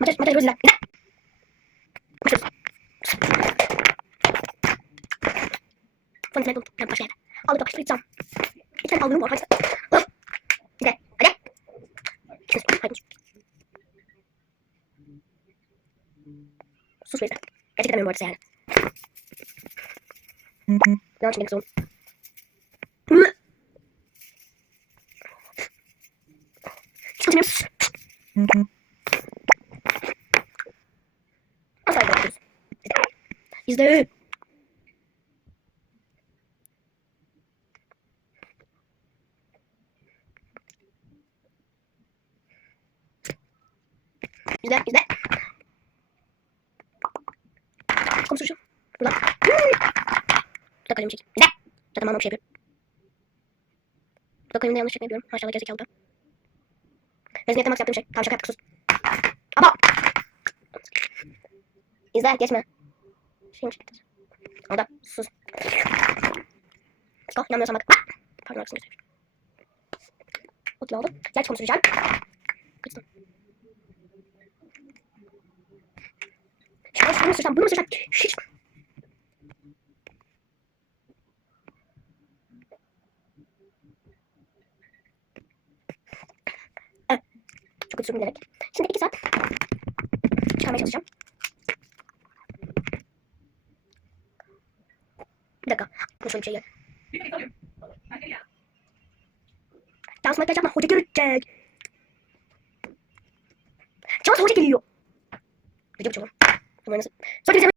Makyaj gözler. Başlıyoruz. Sonra sen dur. Başka yerde. Aldık başlayacağım. Bir tane aldığım var. Hadi. Hadi. Hadi. Hadi. Sus Beyza. Gerçekten benim bu arada yani. Ne yapayım kızım? Çıkacağım. Asla yapamıyoruz. İzle. İzle. İzle. Konuşuruz. Ulan. Da kalemi çekeyim. İzle. Zaten bana bir şey yapıyorum. Da kalemde yanlış yapıyorum. Maşallah gerizekalı da. Mezuniyette max yaptığım şey. Tam şaka yaptık sus. Ama. İzle geçme. Şeyim çıktı. Orada sus. Let's go. İnanmıyorsan bak. Pardon aksini göstereyim. Mutlu oldum. Gerçi konuşacağım. Kıstım. Şöyle şunu mu sürsem? Bunu mu sürsem? Hiç. Evet. Çok kötü sürdüm bilerek. Şimdi 2 saat çıkarmaya çalışacağım. Bir dakika. Bu şöyle bir şey gel. Dans makyaj yapma. Hoca görecek. Çabuk hoca geliyor. Video bu çabuk. Sonra